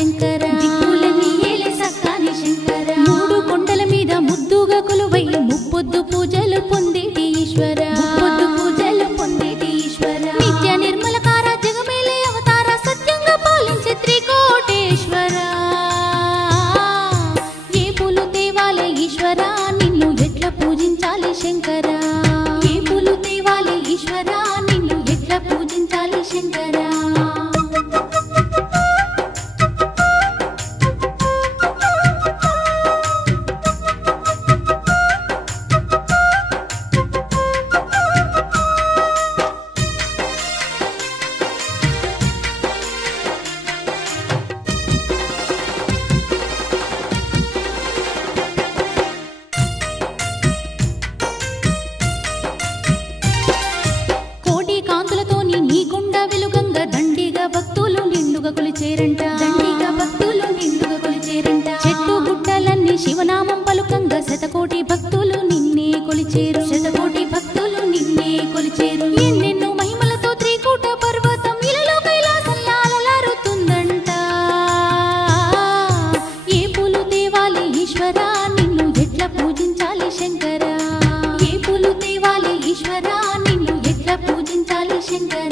శంకర దిక్కులన్నీ ఏలే సక్కాని శంకర మూడు కొండల మీద ముద్దుగా కొలువై ముప్పొద్దు పూజలు పొందేటి ఈశ్వర ముప్పొద్దు పూజలు పొందేటి ఈశ్వర నిత్య నిర్మలకార జగమేలే అవతార సత్యంగా పాలించే త్రికోటేశ్వర ఏ పూలు తేవాలే ఈశ్వర నిన్ను ఎట్లా పూజించాలి శంకర ఏ పూలు తేవాలే ఈశ్వర నిన్ను ఎట్లా పూజించాలి శంకర కొలిచేరంట దండిగా భక్తులు నిండుగా కొలిచేరంట చెట్టు గుట్టలన్నీ శివనామం పలుకంగా శతకోటి భక్తులు నిన్నే కొలిచేరు శతకోటి భక్తులు నిన్నే కొలిచేరు ఎన్నెన్నో మహిమలతో త్రికూట పర్వతం ఇలలో కైలాసంలా అలలారుతుందంట ఏ పూలు తేవాలి ఈశ్వర నిన్ను ఎట్లా పూజించాలి శంకర ఏ పూలు తేవాలి ఈశ్వర నిన్ను ఎట్లా పూజించాలి శంకర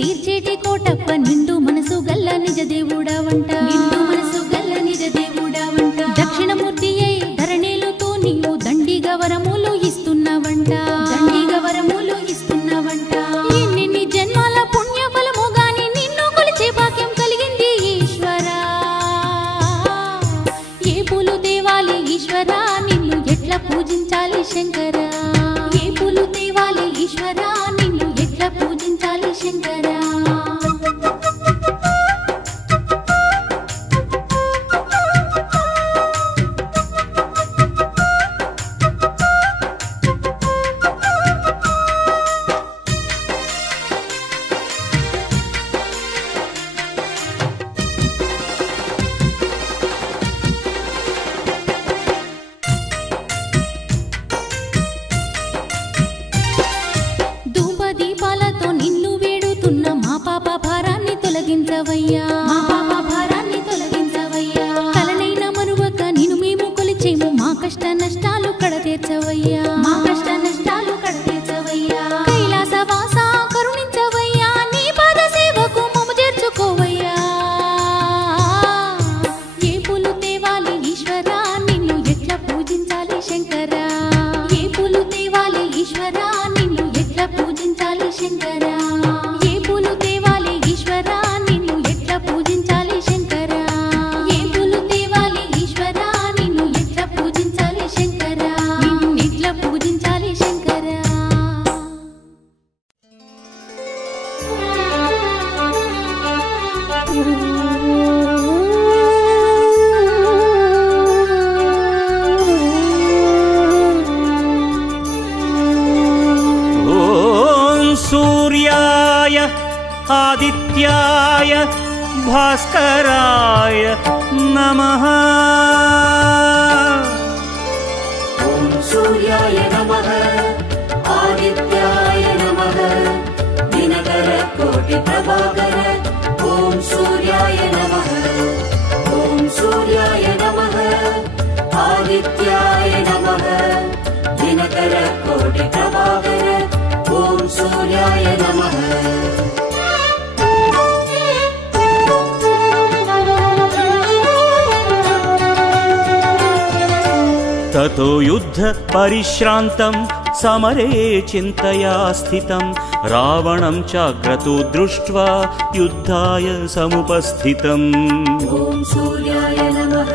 తీర్చేటి కోటప్ప నిండు మనసు గల్ల నిజ దేవుడవంట నిండు మనసు గల్ల నిజ దేవుడవంట దక్షిణమూర్తి అయి ధరణేలుతో నీవు దండిగా వరములు ఇస్తున్నావంట దండిగా వరములు ఇస్తున్నావంట ఎన్ని జన్మాల పుణ్య ఫలము గాని నిన్ను కొలిచే భాగ్యం కలిగింది ఈశ్వర ఏ పూలు తేవాలి ఈశ్వర నిన్ను ఎట్లా పూజించాలి శంకర ఏ పూలు తేవాలి ఈశ్వర నిన్ను ఎట్లా పూజించాలి శంకర దీపాలతో నిన్ను వేడుతున్న మా పాప భారాన్ని తొలగించవయ్యా మా పాప భారాన్ని తొలగించవయ్యా కలనైనా మరువక నిన్ను మేము కొలిచేము మా కష్ట నష్టాలు కడతీర్చవయ్యా మా కష్ట నష్టాలు కడతీర్చవయ్యా కైలాస వాస కరుణించవయ్యా నీ పాద సేవకు మమ్ము చేర్చుకోవయ్యా ఏ పూలు తేవాలి ఈశ్వర నిన్ను ఎట్లా పూజించాలి శంకర ఏ పూలు తేవాలి ఈశ్వర నిన్ను ఎట్లా పూజించాలి శంకర ఏ పూలు తేవాలి ఈశ్వర నిన్ను ఎట్లా పూజించాలి శంకర ఏ పూలు తేవాలి ఈశ్వర నిన్ను ఎట్లా పూజించాలి శంకర నిన్ను ఎట్లా పూజించాలి శంకర सूर्याय आदित्याय भास्कराय नमः ॐ सूर्याय नमः आदित्याय नमः दिनकर कोटि प्रभाकर ॐ सूर्याय नमः ॐ सूर्याय नमः आदित्याय नमः दिनकर कोटि प्रभाकर ॐ सूर्याय नमः ततो युद्ध परिश्रान्तं समरे चिन्तया स्थितं रावणं चाग्रतो दृष्ट्वा युद्धाय समुपस्थितम् ॐ सूर्याय नमः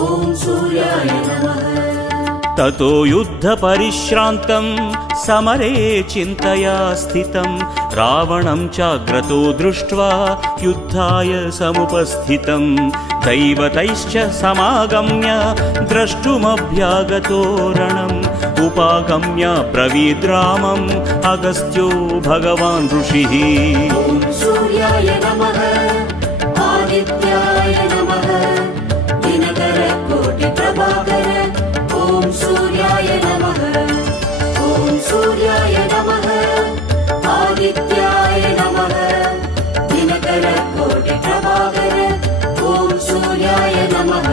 ॐ सूर्याय नमः ततो युद्ध परिश्रान्तं समरे चिन्तया स्थितं रावणं चाग्रतो दृष्ट्वा युद्धाय समुपस्थितं दैवतैश्च समागम्य द्रष्टुमभ्यागतोरणम् उपागम्य ब्रवीद्रामम् अगस्त्यो भगवान् ऋषिः। ॐ सूर्याय नमः आदित्याय नमः दिनकर कोटि प्रभाकर ॐ सूर्याय नमः। ॐ सूर्याय नमः आदित्याय नमः दिनकर कोटि प्रभाकर ॐ सूर्याय नमः।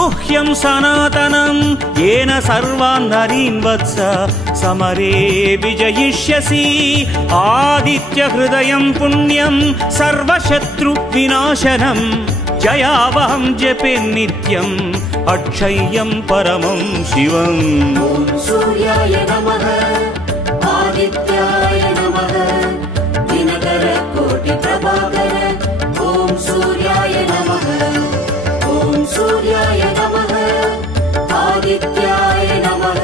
गुह्यं सनातनं येन सर्वान् नरीन् वत्स समरे विजयिष्यसि। आदित्यहृदयं पुण्यं सर्वशत्रुविनाशनं जयावहं जपे नित्यम् अक्षय्यं परमं शिवम्। ॐ सूर्याय नमः आदित्याय नमः दिनकर कोटि प्रभाकर ॐ सूर्याय नमः। ॐ सूर्याय नमः आदित्याय नमः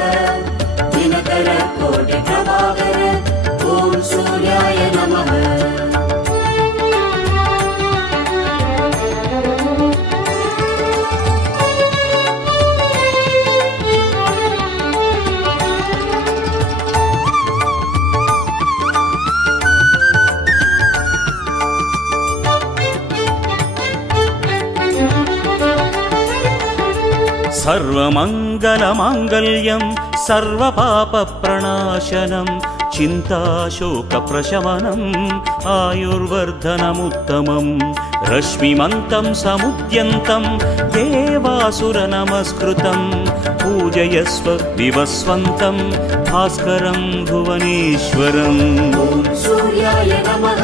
दिनकर कोटि प्रभाकर ॐ सूर्याय नमः। सर्वमङ्गलमाङ्गल्यं सर्वपापप्रणाशनं चिन्ताशोकप्रशमनम् आयुर्वर्धनमुत्तमम् रश्मिमन्तं समुद्यन्तं देवासुरनमस्कृतं पूजयस्व विवस्वन्तं भास्करं भुवनेश्वरम्। ॐ सूर्याय नमः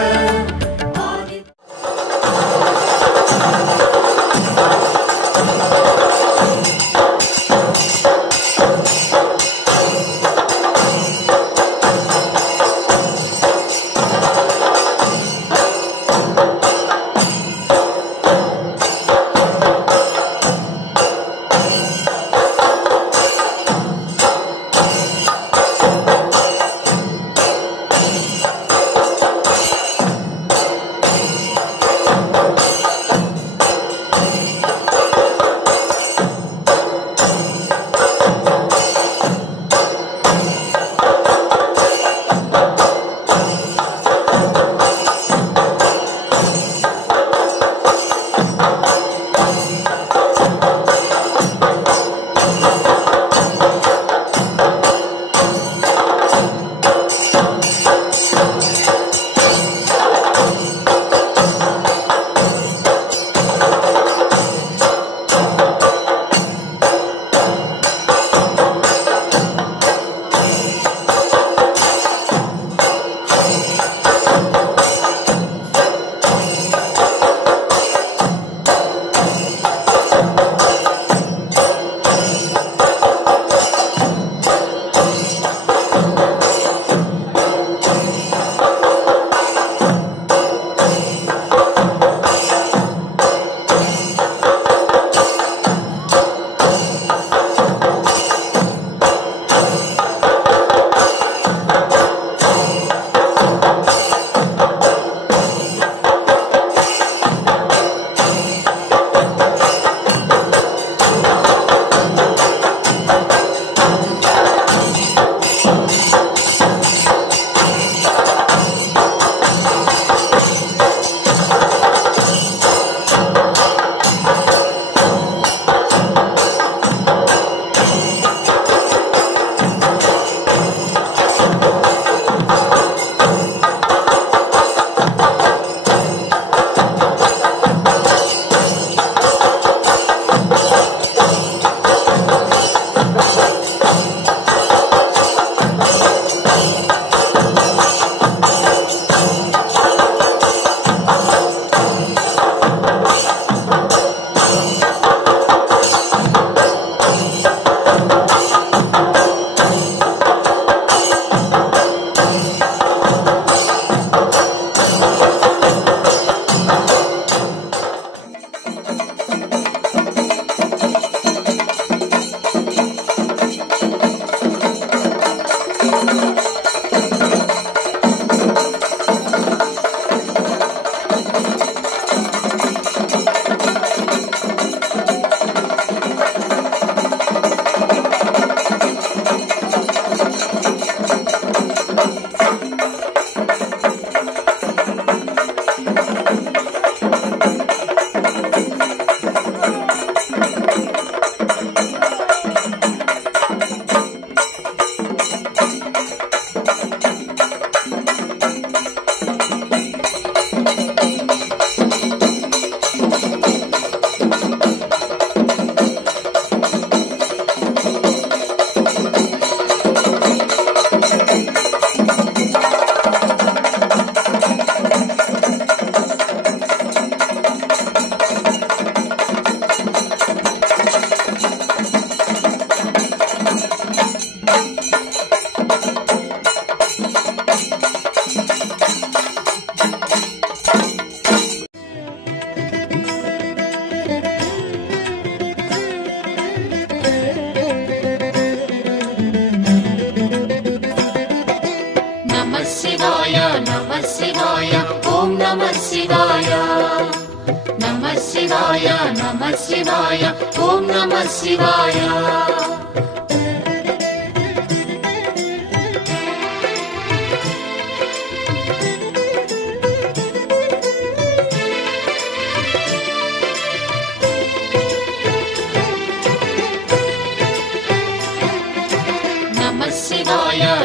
శివాయ ఓం నమః శివాయ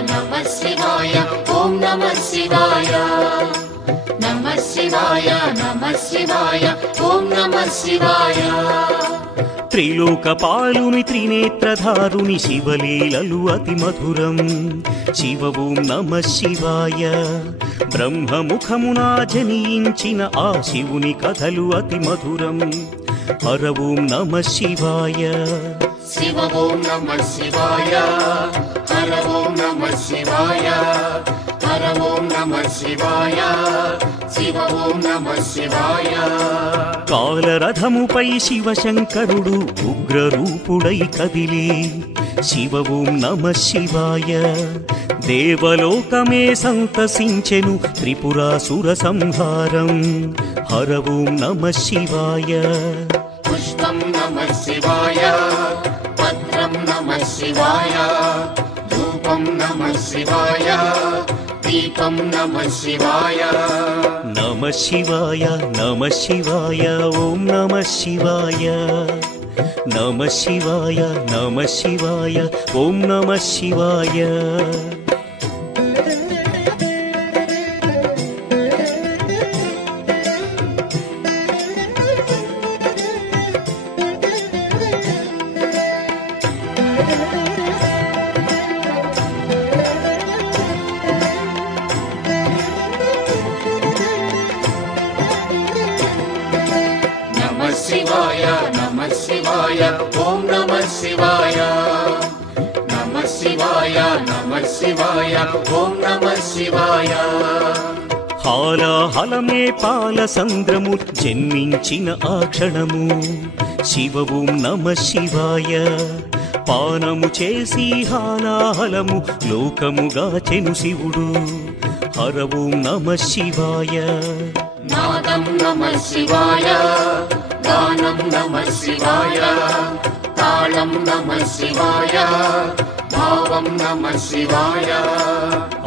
నమః శివాయ ఓం నమః శివాయ నమః శివాయ ఓం నమః శివాయ త్రిలోకపాలుని త్రినేత్రధారుని శివలీలలు అతి మధురం శివ ఓం నమః శివాయ బ్రహ్మముఖమున జనించిన ఆ శివుని కథలు అతి మధురం హర ఓం నమః శివాయ శివ ఓం నమః శివాయ హర ఓం నమః శివాయ హర ఓం నమః శివాయ శివ ఓం నమః శివాయ కాలరథముపై శివశంకరుడు ఉగ్రరూపుడై కదిలి శివ ఓం నమః శివాయ దేవలోకమే సంతసించెను త్రిపురాసుర సంహారం హర ఓం నమః శివాయ పుష్పం నమః శివాయ పత్రం నమః శివాయ ధూపం నమః శివాయ దీపం నమః శివాయ నమః శివాయ నమః శివాయ ఓం నమః శివాయ నమః శివాయ నమః శివాయ ఓం నమః శివాయ నమః శివాయ ఓం నమః శివాయ నమః శివాయ ఓం నమః శివాయ హాలాహలమే పాల సంద్రము జన్మించిన ఆ క్షణము శివ ఓం నమః శివాయ పానము చేసి హాలాహలము లోకముగాచెను శివుడు హర ఓం నమః శివాయ నాదం నమః శివాయ గానం నమః శివాయ తాళం నమః శివాయ భావం నమః శివాయ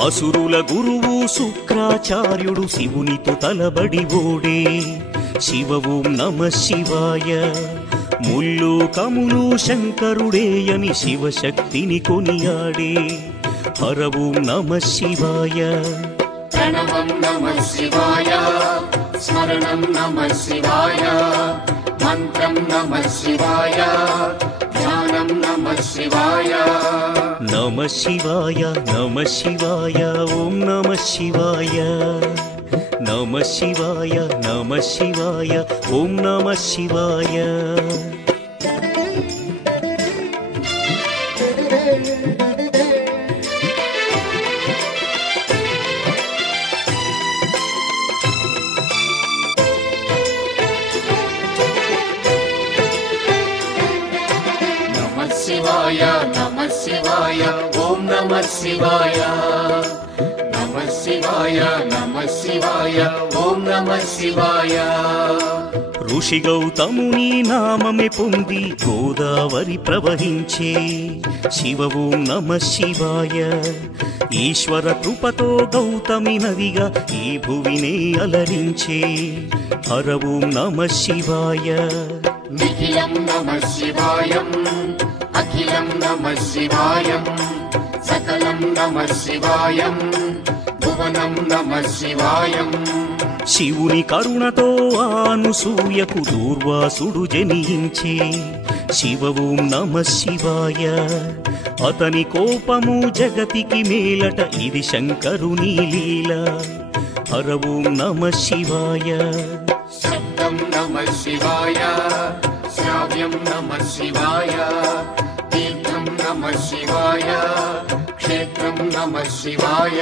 అసురుల గురువు శుక్రాచార్యుడు శివునితో తలబడి ఓడే శివ ఓం నమః శివాయ ముల్లోకములు శంకరుడేయని శివశక్తిని కొనియాడే హర ఓం నమః శివాయ ప్రణవం నమః శివాయ స్మరణం నమః శివాయ మంత్రం నమః శివాయ ధ్యానం నమః శివాయ నమః శివాయ నమః శివాయ ఓం నమః శివాయ నమః శివాయ నమః శివాయ ఓం నమః శివాయ నమః శివాయ ఓం నమః శివాయ నమః శివాయ ఓం నమః శివాయ ఋషి గౌతముని నామమే పొంది గోదావరి ప్రవహించే శివ ఓం నమః శివాయ ఈశ్వర కృపతో గౌతమి నదిగా ఈ భువినే అలరించే హర ఓం నమః శివాయ నిఖిలం నమః శివాయం అఖిలం నమః శివాయం సకలం నమః శివాయం భువనం నమః శివాయం శివుని కరుణతో ఆనుసూయకు దూర్వాసుడు జనించే శివ ఓం నమః శివాయ అతని కోపము జగతికి మేలట ఇది శంకరుని లీల హర ఓం నమః శివాయ శబ్దం నమః శివాయ శ్రావ్యం నమః శివాయ తీర్థం నమః శివాయ క్షేత్రం నమః శివాయ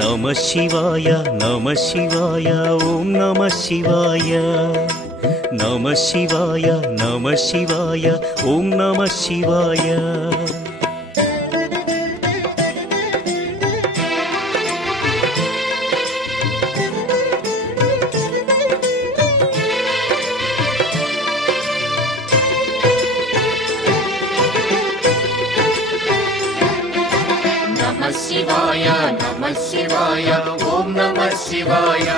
నమః శివాయ నమః శివాయ ఓం నమః శివాయ నమః శివాయ నమః శివాయ ఓం నమః శివాయ శివాయ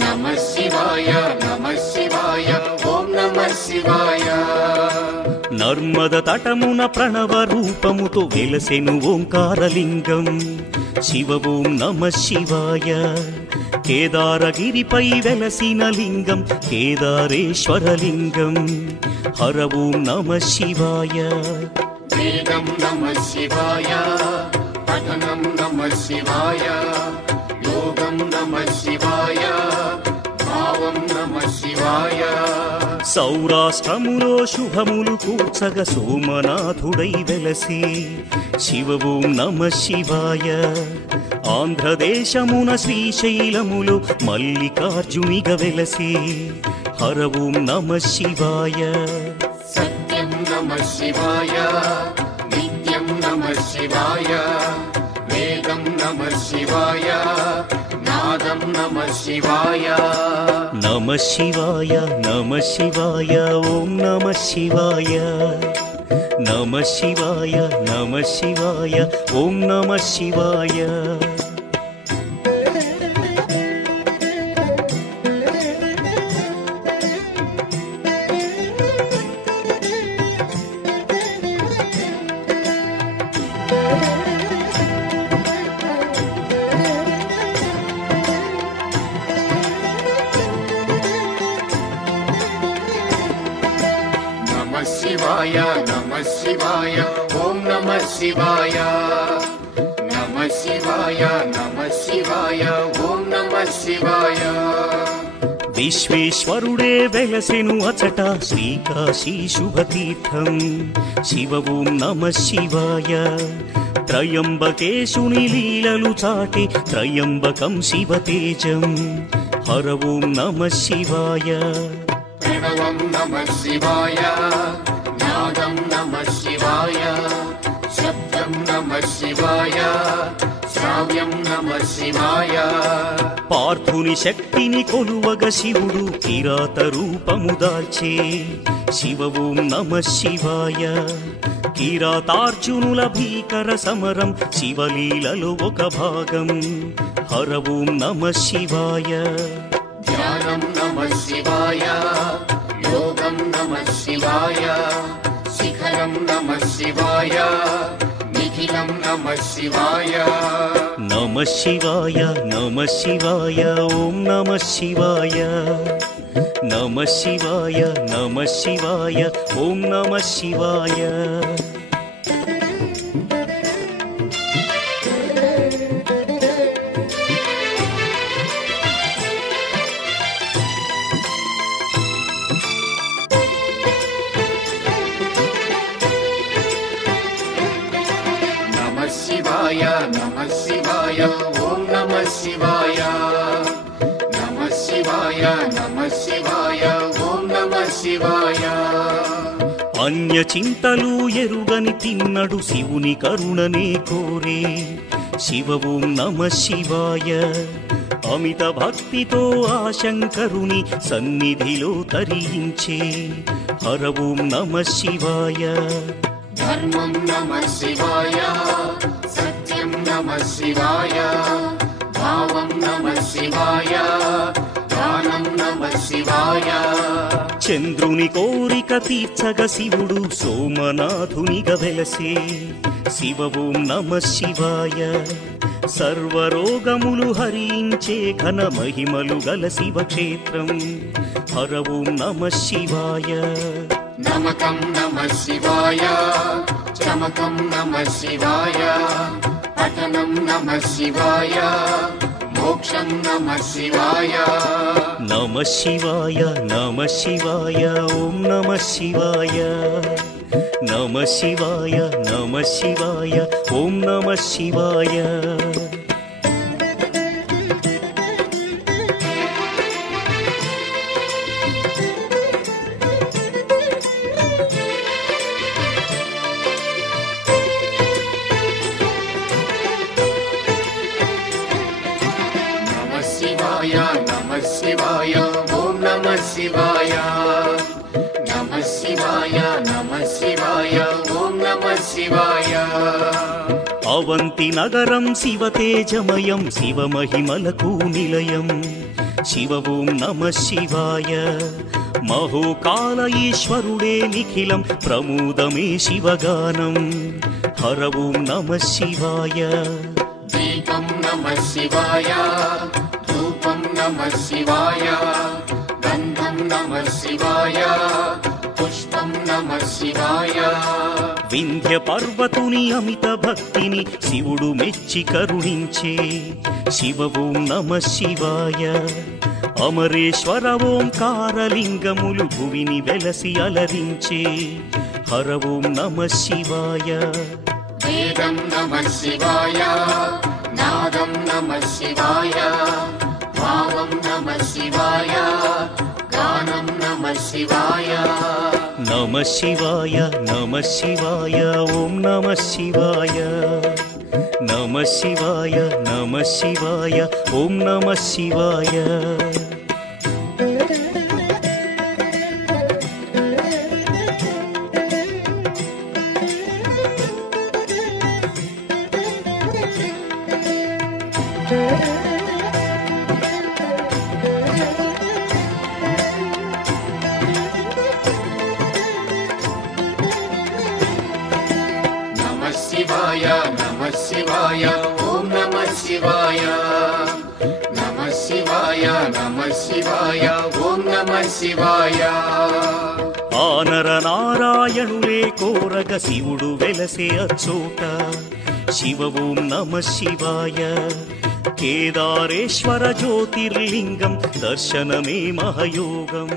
నమః శివాయ నమః శివాయ ఓం నమః శివాయ నర్మద తటమున ప్రణవ రూపముతో వెలసెను ఓంకారలింగం శివ ఓం నమః శివాయ కేదారగిరిపై వెలసిన లింగం కేదారేశ్వరలింగం హర ఓం నమః శివాయ వేదం నమః శివాయ పఠనం నమః శివాయ యోగం నమః శివాయ భావం నమః శివాయ సౌరాష్ట్రములో శుభములు కూర్చగ సోమనాథుడై వెలసి శివ ఓం నమః శివాయ ఆంధ్రదేశమున శ్రీశైలములో మల్లికార్జునిగ వెలసి హర ఓం నమః శివాయ సత్యం నమః శివాయ నిత్యం నమః శివాయ వేదం నమః శివాయ నాదం నమః శివాయ నమః శివాయ నమః శివాయ ఓం నమః శివాయ నమః శివాయ నమః శివాయ ఓం నమః శివాయ శివాయ నమః శివాయ ఓం నమః శివాయ నమః శివాయ నమః శివాయ ఓం నమః శివాయ విశ్వేశ్వరుడే వెలసెను అచట శ్రీకాశీ శుభతీర్థం శివ ఓం నమః శివాయ త్రయంబకేశుని లీలలు చాటి త్రయంబకం శివతేజం హర ఓం నమః శివాయ ప్రణవం నమః శివాయ నాదం నమః శివాయ శబ్దం నమః శివాయ శ్రావ్యం నమః శివాయ పార్థుని శక్తిని కొలువగ శివుడు కిరాత రూపము దాల్చే శివ ఓం నమః శివాయ కిరాతార్జునుల భీకర సమరం శివలీలలో ఒక భాగం హర ఓం నమః శివాయ ధ్యానం నమః శివాయ యోగం నమః శివాయ శిఖరం నమః శివాయ నిఖిలం నమః శివాయ నమః శివాయ నమః శివాయ ఓం నమః శివాయ నమః శివాయ నమః శివాయ ఓం నమః శివాయ నమః శివాయ నమః శివాయ ఓం నమః శివాయ నమః శివాయ నమః శివాయ ఓం నమః శివాయ అన్య చింతలు ఎరుగని తిన్నడు శివుని కరుణనే కోరే శివ ఓం నమః శివాయ అమిత భక్తితో ఆ శంకరుని సన్నిధిలో తరించే హర ఓం నమః శివాయ ధర్మం నమః శివాయ సత్యం నమః శివాయ భావం నమః శివాయ దానం నమః శివాయ చంద్రుని కోరిక తీర్చగ శివుడు సోమనాథునిగా వెలసే శివ ఓం నమః శివాయ సర్వరోగములు హరించే ఘన మహిమలు గల శివక్షేత్రం హర ఓం నమః శివాయ నమకం నమః శివాయ చమకం నమః శివాయ పఠనం నమః శివాయ మోక్షం నమః శివాయ నమః శివాయ నమః శివాయ ఓం నమః శివాయ నమః శివాయ నమః శివాయ ఓం నమః శివాయ నమః శివాయ ఓం నమః శివాయ నమః శివాయ నమః శివాయ ఓం నమః శివాయ అవంతి నగరం శివతేజమయం శివమహిమలకు నిలయం శివ ఓం నమః శివాయ మహోకాల ఈశ్వరుడే నిఖిలం ప్రమోదమే శివగానం హర ఓం నమః శివాయ దీపం నమః శివాయ ధూపం నమః శివాయ గంధం నమః శివాయ పుష్పం నమః శివాయ వింధ్య పర్వతుని అమిత భక్తిని శివుడు మెచ్చి కరుణించే శివ ఓం నమః శివాయ అమరేశ్వర ఓంకారలింగములు భువిని వెలసి అలరించే హర ఓం నమః శివాయ వేదం నమః శివాయ నాదం నమః శివాయ భావం నమః శివాయ గానం నమః శివాయ నమః శివాయ నమః శివాయ ఓం నమః శివాయ నమః శివాయ నమః శివాయ ఓం నమః శివాయ నమః శివాయ ఓం నమః శివాయ నమః శివాయ నమః శివాయ ఓం నమః శివాయ ఆనర నారాయణులే కోరగ శివుడు వెలసే అచ్చోట శివ ఓం నమః శివాయ కేదారేశ్వర జ్యోతిర్లింగం దర్శనమే మహయోగం